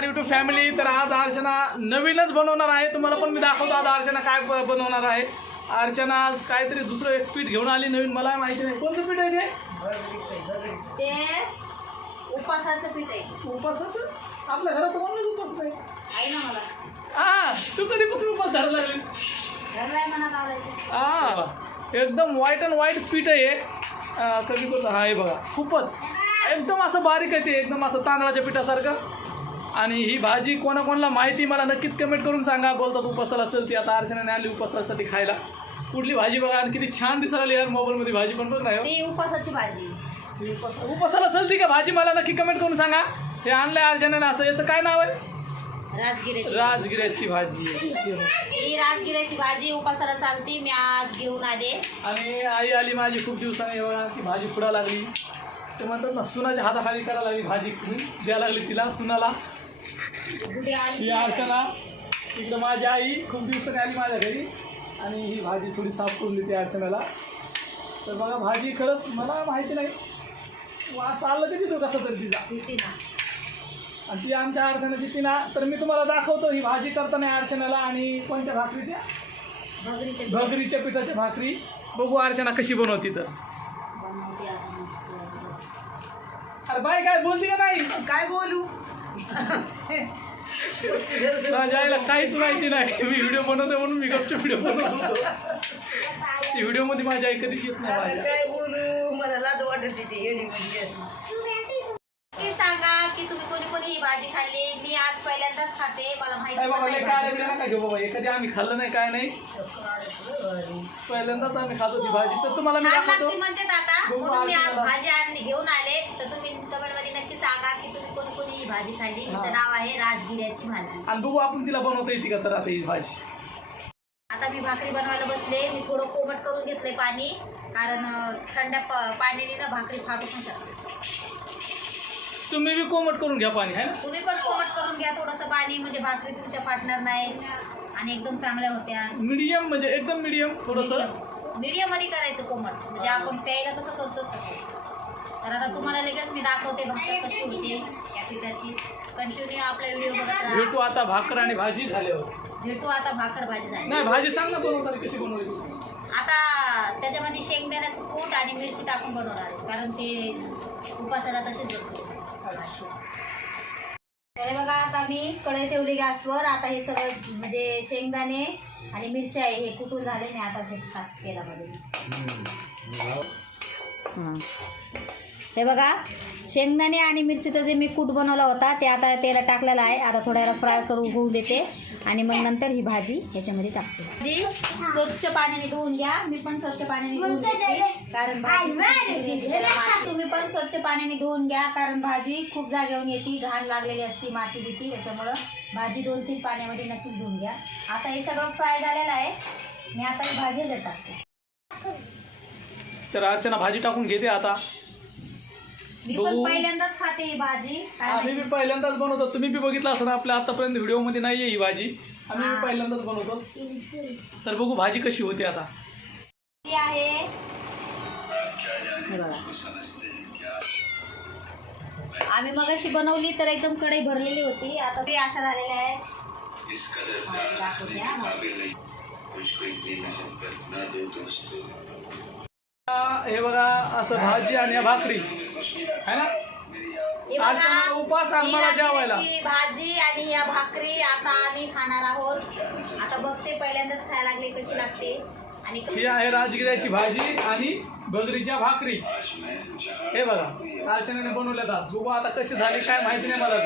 YouTube family, तर आज अर्चना नवीनच बनवणार आहे. तुम्हाला पण मी दाखवतो आज अर्चना काय बनवणार आहे. अर्चना आज काहीतरी दुसरं एक पीठ घेऊन आली नवीन, मला माहिती नाही कोणतं पीठ आहे ते उपासाचं पीठ आहे. उपासाचं? आपल्या घरात कोणच उपास नाही आहे ना मला. हा, तू कधीपासून उपास धरायला लागलीस? घरला मनात आवडायचं. हा, एकदम व्हाईट अँड व्हाईट पीठ आहे. कधी करतो हा, हे बघा खूपच एकदम असं बारीक आहे ते, एकदम असं तांदळाच्या पिठासारखं. आणि ही भाजी कोणाकोणाला माहिती मला नक्कीच कमेंट करून सांगा. बोलतात उपासाला चलती, आता अर्चनाने आणली उपासासाठी खायला. कुठली भाजी बघा आणि किती छान दिसायला यार मोबाईलमध्ये भाजी पण बघ ना. ती उपासाची भाजी. उपासाला चलती का भाजी मला नक्की कमेंट करून सांगा. हे आणलंय अर्चनाने असं, याचं काय नाव आहे? राजगिऱ्याची भाजी. ही राजगिऱ्याची भाजी उपासाला चालती. मी आज घेऊन आले आणि आई आली माझी खूप दिवसांनी, बघा ती भाजी फुडा लागली. ते म्हणतात ना सुनाच्या हाताखाली करायला लागली, भाजी द्यायला लागली तिला सुनाला. ही अर्चना इकडं माझी आई खूप दिवसांनी आली माझ्या घरी आणि ही भाजी थोडी साफ करून देते अर्चनाला. तर बघा भाजी खरंच मला माहिती नाही वास आलं कधी तो कसं तरी तिचा. आणि ती आमच्या अर्चनाची तिना. तर मी तुम्हाला दाखवतो ही भाजी करताना अर्चनाला. आणि कोणत्या भाकरी त्या? भगरीच्या पिठाच्या भाकरी. बघू अर्चना कशी बनवती. तर अरे बाई काय बोलती का नाही? काय बोलू? माझ्या आईला काहीच माहिती नाही. मी व्हिडिओ बनवतो म्हणून मी गपचूप व्हिडिओ बनवतो. ती व्हिडिओमध्ये माझी आई कधीच येत नाही. काय बोलू, मला लाज वाटत ते. सांगा की तुम्ही कोणी कोणी ही भाजी खाल्ली. मी आज पहिल्यांदाच खाते, मला माहिती काय घेऊ बाबा, कधी आम्ही खाल्लं नाही काय नाही, पहिल्यांदाच आम्ही खातो ती भाजी. तर तुम्हाला मी दाखवतो म्हणते आता, म्हणून मी आज भाजी आणली घेऊन आले. तर तुम्ही कमेंट मध्ये नक्की सांगा की तुम्ही कोणी कोणी ही भाजी खाल्ली. तिचं नाव आहे राजगिऱ्याची भाजी. आणि बघू आपण तिला बनवता येते का तर आता ही भाजी. आता मी भाकरी बनवायला बसले. मी थोडं कोमट करून घेतलंय पाणी, कारण थंड पाण्याने ना भाकरी फाटू पण शकते. तुम्ही बी कोमट करून घ्या पाणी, आहे ना? तुम्ही पण कोमट करून घ्या थोडंसं पाणी, म्हणजे भाकरी तुमच्या फाटणार नाही आणि एकदम चांगल्या होत्या. मीडियम म्हणजे एकदम मीडियम, थोडंसं मीडियम मध्ये करायचं कोमट, म्हणजे आपण प्यायला कसं करतो तसं. तर आता तुम्हाला लगेच मी दाखवते भाकर कशी होते या पिठाची. कंटिन्यू आपला व्हिडिओ बघत राहा. भेटू आता भाकर आणि भाजी झाल्यावर. भेटू आता भाकर भाजी झाली. नाही भाजी सांग ना बनवताना कशी बनवायची. आता त्याच्यामध्ये शेंगदाण्याचं कूट आणि मिरची टाकून बनवणार आहे, कारण ते उपासाला तसेच होते. तर बघा आता मी कढई ठेवली गॅसवर. आता हे सगळं म्हणजे शेंगदाणे आणि मिरच्या आहे हे कुटून झाले. मी आता ते तेलामध्ये हे बघा शेंगदाणे आणि मिरचीचा जे मी कूट बनवला होता ते आता तेलात टाकलेला आहे. आता थोड्या वेळा फ्राय करून होऊ देते आणि मग नंतर ही भाजी ह्याच्यामध्ये टाकते. भाजी स्वच्छ पाण्याने धुवून घ्या. मी पण स्वच्छ पाण्याने धुवून घेते, कारण भाजी तुम्ही पण स्वच्छ पाण्याने धुवून घ्या, कारण भाजी खूप जागेवरून येते, घाण लागलेली असते, माती बिती. त्याच्यामुळं भाजी 2-3 पाण्यामध्ये नक्कीच धुवून घ्या. आता हे सगळं फ्राय झालेलं आहे. मी आता ही भाजी ह्याच्यात टाकते. तर अर्चना भाजी टाकून घेते आता. मी पण पहिल्यांदाच खाते ही भाजी. आम्ही बी पहिल्यांदाच बनवतो. तुम्ही बी बघितलं असं आपल्या आतापर्यंत व्हिडिओमध्ये नाहीये ही भाजी. आम्ही बी पहिल्यांदाच बनवतो. तर बघू भाजी कशी होते आता. आहे हे बघा, आम्ही मगाशी बनवली तर एकदम कढई भरलेली होती. आता ते अशा झालेल्या आहेत. हे बघा असं भाजी आणि भाकरी है ना. उपास आम्हाला जेवायला भाजी आणि या भाकरी आता आम्ही खाणार आहोत. आता बघते पहिल्यांदाच खायला लागले कशी लागते. आणि ही आहे राजगिऱ्याची भाजी आणि भगरीच्या भाकरी. हे बघा अर्चनाने बनवल्यात. बघू आता कशी झाली काय माहिती नाही मला.